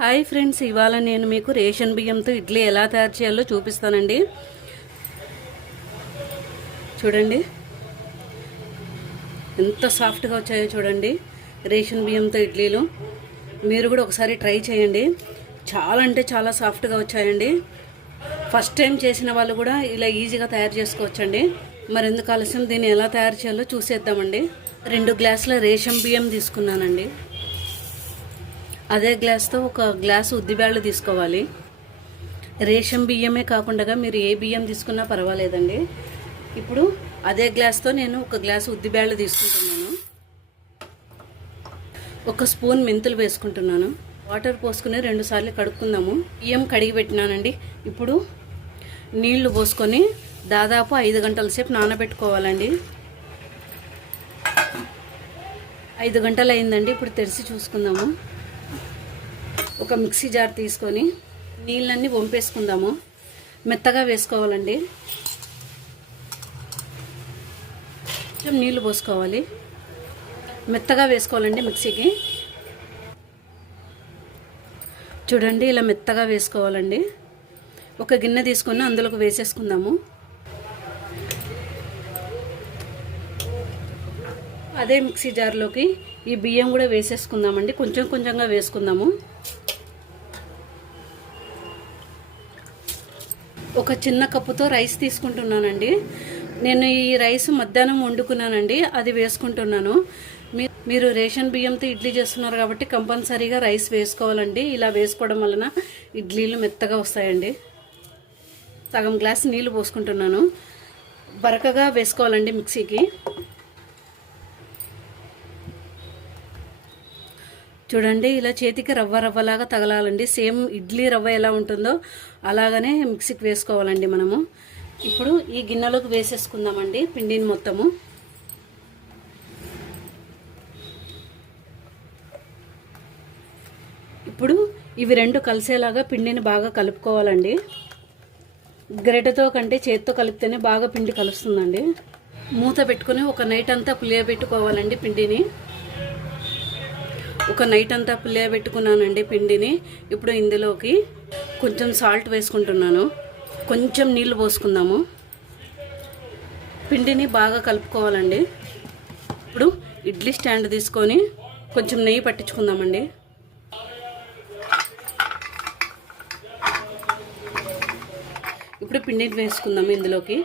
Hi friends ఇవాళ నేను మీకు రేషన్ బియ్యంతో ఇడ్లీ ఎలా తయారు చేయాలో చూపిస్తానండి. చూడండి. ఎంత సాఫ్ట్గా వచ్చాయో చూడండి రేషన్ బియ్యంతో ఇడ్లీలు. మీరు కూడా ఒకసారి ట్రై చేయండి. చాలా అంటే చాలా సాఫ్ట్గా వచ్చాయండి. ఫస్ట్ టైం చేసిన వాళ్ళు కూడా ఇలా ఈజీగా తయారు చేసుకోవచ్చండి. మరి ఎందుకు ఆలస్యం? దీన్ని ఎలా తయారు చేయాలో చూసేద్దామండి. రెండు గ్లాసుల రేషన్ బియ్యం తీసుకున్నానండి. అదే గ్లాస్తో ఒక గ్లాసు ఉద్దిబేళ్ళు తీసుకోవాలి. రేషన్ బియ్యమే కాకుండా మీరు ఏ బియ్యం తీసుకున్నా పర్వాలేదండి. ఇప్పుడు అదే గ్లాస్తో నేను ఒక గ్లాసు ఉద్దిబేళ్ళు తీసుకుంటున్నాను. ఒక స్పూన్ మెంతులు వేసుకుంటున్నాను. వాటర్ పోసుకుని రెండుసార్లు కడుక్కుందాము. బియ్యం కడిగి పెట్టినానండి. ఇప్పుడు నీళ్ళు పోసుకొని దాదాపు ఐదు గంటల సేపు నానబెట్టుకోవాలండి. ఐదు గంటలు అయిందండి ఇప్పుడు తెరిచి చూసుకుందాము. ఒక మిక్సీ జార్ తీసుకొని నీళ్ళన్నీ వంపేసుకుందాము. మెత్తగా వేసుకోవాలండి. కొంచెం నీళ్ళు పోసుకోవాలి. మెత్తగా వేసుకోవాలండి మిక్సీకి. చూడండి ఇలా మెత్తగా వేసుకోవాలండి. ఒక గిన్నె తీసుకొని అందులోకి వేసేసుకుందాము. అదే మిక్సీ జార్లోకి ఈ బియ్యం కూడా వేసేసుకుందామండి. కొంచెం కొంచెంగా వేసుకుందాము. ఒక చిన్న కప్పుతో రైస్ తీసుకుంటున్నానండి. నేను ఈ రైస్ మధ్యాహ్నం వండుకున్నానండి. అది వేసుకుంటున్నాను. మీరు రేషన్ బియ్యంతో ఇడ్లీ చేస్తున్నారు కాబట్టి కంపల్సరీగా రైస్ వేసుకోవాలండి. ఇలా వేసుకోవడం వలన ఇడ్లీలు మెత్తగా వస్తాయండి. సగం గ్లాస్ నీళ్ళు పోసుకుంటున్నాను. బరకగా వేసుకోవాలండి మిక్సీకి. చూడండి ఇలా చేతికి రవ్వ రవ్వలాగా తగలాలండి. సేమ్ ఇడ్లీ రవ్వ ఎలా ఉంటుందో అలాగనే మిక్సీకి వేసుకోవాలండి మనము. ఇప్పుడు ఈ గిన్నెలోకి వేసేసుకుందామండి పిండిని మొత్తము. ఇప్పుడు ఇవి రెండు కలిసేలాగా పిండిని బాగా కలుపుకోవాలండి. గరిటెతో కంటే చేతితో కలిపితేనే బాగా పిండి కలుస్తుందండి. మూత పెట్టుకుని ఒక నైట్ అంతా పులియబెట్టుకోవాలండి పిండిని. ఒక నైట్ అంతా పులియబెట్టుకున్నానండి పిండిని. ఇప్పుడు ఇందులోకి కొంచెం సాల్ట్ వేసుకుంటున్నాను. కొంచెం నీళ్ళు పోసుకుందాము. పిండిని బాగా కలుపుకోవాలండి. ఇప్పుడు ఇడ్లీ స్టాండ్ తీసుకొని కొంచెం నెయ్యి పట్టించుకుందామండి. ఇప్పుడు పిండిని వేసుకుందాము ఇందులోకి.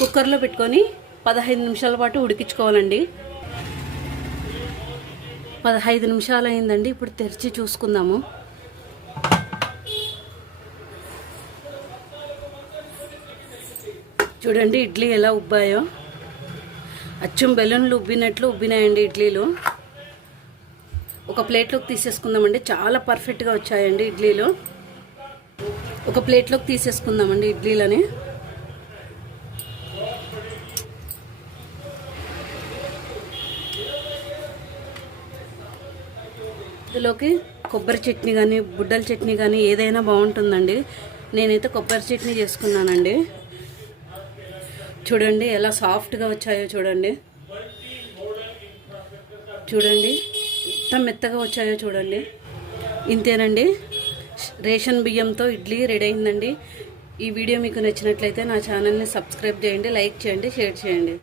కుక్కర్లో పెట్టుకొని పదహైదు నిమిషాల పాటు ఉడికించుకోవాలండి. పదహైదు నిమిషాలు అయిందండి ఇప్పుడు తెరిచి చూసుకుందాము. చూడండి ఇడ్లీ ఎలా ఉబ్బాయో. అచ్చం బెలూన్లు ఉబ్బినట్లు ఉబ్బినాయండి ఇడ్లీలు. ఒక ప్లేట్లోకి తీసేసుకుందామండి చాలా పర్ఫెక్ట్గా వచ్చాయండి ఇడ్లీలు. ఒక ప్లేట్లోకి తీసేసుకుందామండి ఇడ్లీలని. ఇందులోకి కొబ్బరి చట్నీ కానీ బుడ్డల చట్నీ కానీ ఏదైనా బాగుంటుందండి. నేనైతే కొబ్బరి చట్నీ చేసుకున్నానండి. చూడండి ఎలా సాఫ్ట్గా వచ్చాయో చూడండి. చూడండి ఎంత మెత్తగా వచ్చాయో చూడండి. ఇంతేనండి. రేషన్ బియ్యంతో ఇడ్లీ రెడీ అయిందండి. ఈ వీడియో మీకు నచ్చినట్లయితే నా ఛానల్ని సబ్స్క్రైబ్ చేయండి లైక్ చేయండి షేర్ చేయండి.